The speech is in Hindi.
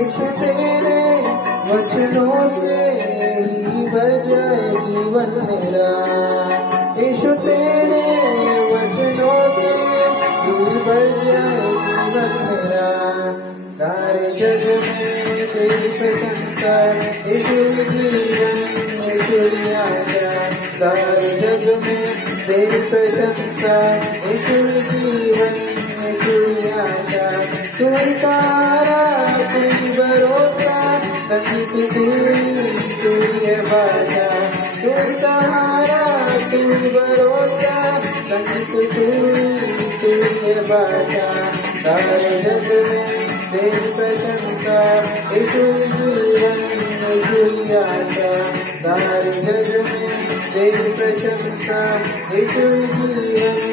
यीशु तेरे वचनों से ही भर जाए जीवन मेरा, यीशु तेरे वचनों से ही भर जाए जीवन मेरा। सारे जग में तेरी प्रशंसा, यीशु जीवन यीशु आशा, सारे जग में तेरी प्रशंसा, यीशु जीवन यीशु आशा। तू ही तारा तू ही भरोसा, संगीत तू ही है भाषा, तू ही तारा तू ही भरोसा, संगीत तू ही है भाषा। सारे जग में तेरी प्रशंसा, यीशु जीवन यीशु आशा, सारे जग में तेरी प्रशंसा, यीशु जीवन